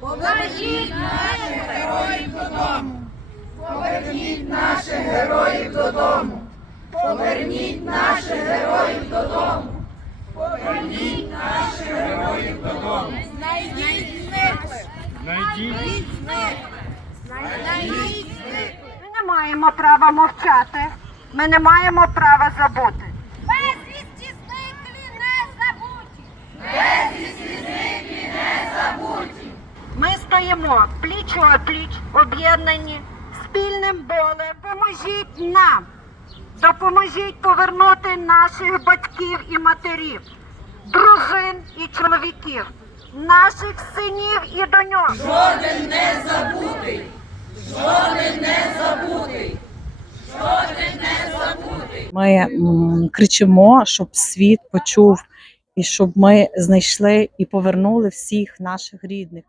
Поверніть наших героїв додому. Поверніть наших героїв додому. Поверніть наших героїв додому. Поверніть наших героїв додому. Знайдіть зниклих. Знайдіть зниклих. Знайдіть зниклих. Ми не маємо права мовчати. Ми не маємо права забути. Стоїмо пліч опліч, об'єднані спільним болем. Поможіть нам. Допоможіть повернути наших батьків і матерів, дружин і чоловіків, наших синів і доньок. Жоден не забутий. Жоден не забутий. Жоден не забутий. Ми кричимо, щоб світ почув, і щоб ми знайшли і повернули всіх наших рідних.